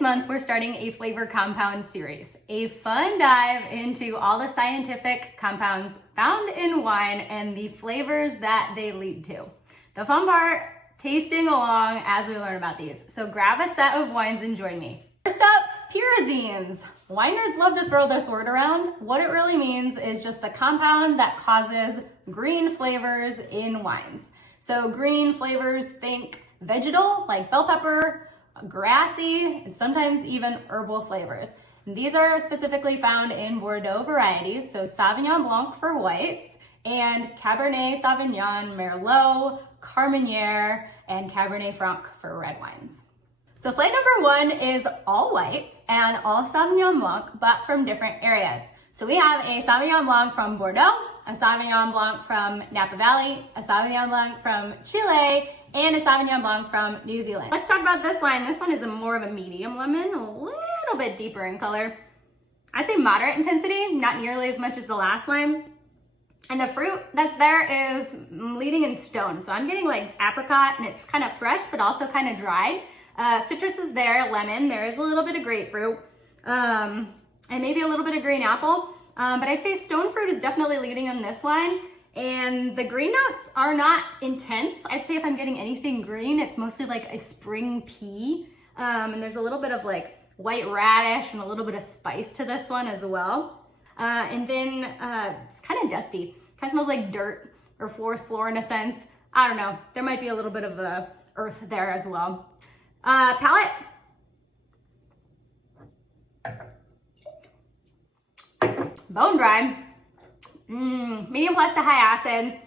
This month, we're starting a flavor compound series, a fun dive into all the scientific compounds found in wine and the flavors that they lead to. The fun part, tasting along as we learn about these. So grab a set of wines and join me. First up, pyrazines. Wine nerds love to throw this word around. What it really means is just the compound that causes green flavors in wines. So green flavors, think vegetal, like bell pepper, grassy, and sometimes even herbal flavors. And these are specifically found in Bordeaux varieties, so Sauvignon Blanc for whites, and Cabernet Sauvignon, Merlot, Carmenere, and Cabernet Franc for red wines. So flight number one is all whites and all Sauvignon Blanc, but from different areas. So we have a Sauvignon Blanc from Bordeaux, a Sauvignon Blanc from Napa Valley, a Sauvignon Blanc from Chile, and a Sauvignon Blanc from New Zealand. Let's talk about this one. This one is more of a medium lemon, a little bit deeper in color. I'd say moderate intensity, not nearly as much as the last one. And the fruit that's there is leading in stone. So I'm getting like apricot, and it's kind of fresh, but also kind of dried. Citrus is there, lemon. There is a little bit of grapefruit, and maybe a little bit of green apple. But I'd say stone fruit is definitely leading on this one. And the green notes are not intense. I'd say if I'm getting anything green, it's mostly like a spring pea. And there's a little bit of like white radish and a little bit of spice to this one as well. And then it's kind of dusty. Kind of smells like dirt or forest floor in a sense. I don't know. There might be a little bit of the earth there as well. Palate. Bone dry. Medium plus to high acid,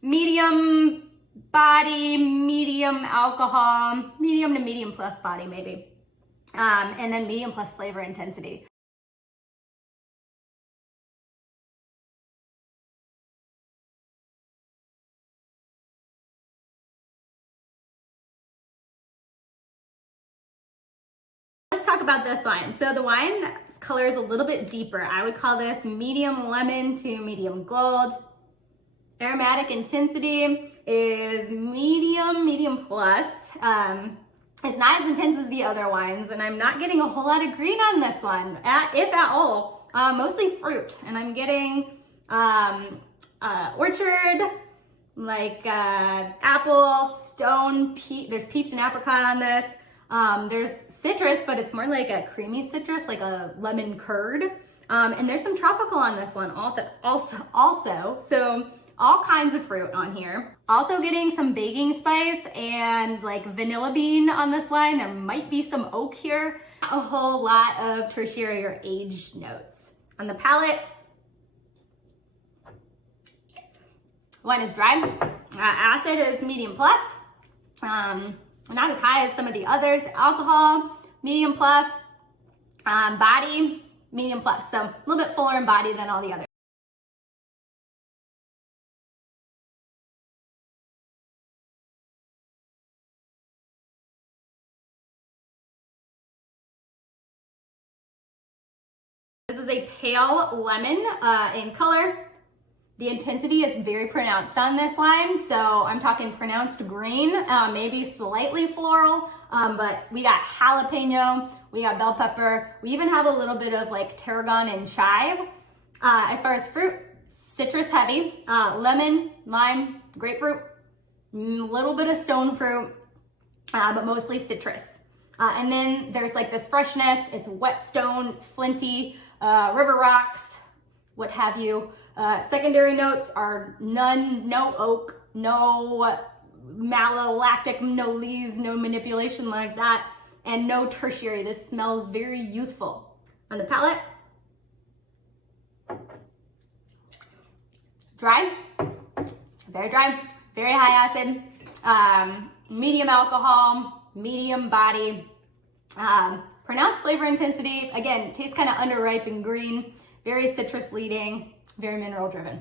medium body, medium alcohol, medium to medium plus body maybe, and then medium plus flavor intensity. Let's talk about this wine. So the wine's color is a little bit deeper. I would call this medium lemon to medium gold. Aromatic intensity is medium plus. It's not as intense as the other wines, and I'm not getting a whole lot of green on this one, if at all. Mostly fruit, and I'm getting orchard, like apple, stone, there's peach and apricot on this. There's citrus, but it's more like a creamy citrus, like a lemon curd. And there's some tropical on this one also. So all kinds of fruit on here. Also getting some baking spice and like vanilla bean on this wine. There might be some oak here. A whole lot of tertiary or aged notes. On the palate, wine is dry. Acid is medium plus. Not as high as some of the others. Alcohol, medium plus. Body, medium plus. So a little bit fuller in body than all the others. This is a pale lemon in color. The intensity is very pronounced on this wine, so I'm talking pronounced green, maybe slightly floral, but we got jalapeno, we got bell pepper, we even have a little bit of like tarragon and chive. As far as fruit, citrus heavy, lemon, lime, grapefruit, a little bit of stone fruit, but mostly citrus. And then there's like this freshness, it's wet stone, it's flinty, river rocks, what have you. Secondary notes are none, no oak, no malolactic, no lees, no manipulation like that, and no tertiary. This smells very youthful. On the palate, dry, very dry, very high acid, medium alcohol, medium body, pronounced flavor intensity. Again, tastes kind of underripe and green, very citrus leading, very mineral driven.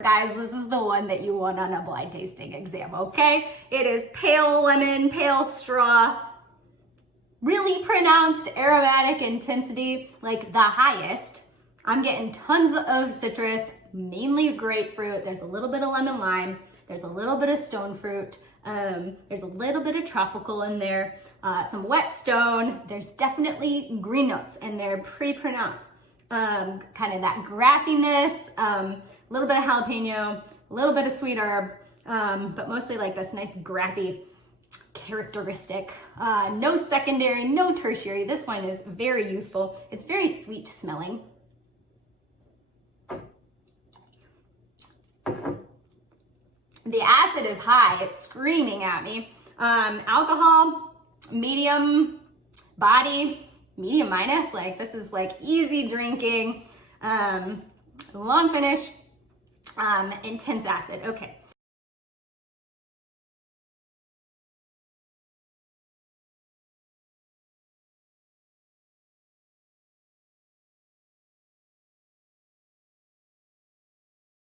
Guys, this is the one that you want on a blind tasting exam, okay? It is pale lemon, pale straw, really pronounced aromatic intensity, like the highest. I'm getting tons of citrus, mainly grapefruit. There's a little bit of lemon lime. There's a little bit of stone fruit. There's a little bit of tropical in there. Some wet stone. There's definitely green notes, and they're pretty pronounced. Kind of that grassiness, a little bit of jalapeno, a little bit of sweet herb, but mostly like this nice grassy characteristic. No secondary, no tertiary. This one is very youthful. It's very sweet smelling. The acid is high. It's screaming at me. Alcohol, medium body, medium minus. Like this is like easy drinking, long finish, intense acid. Okay.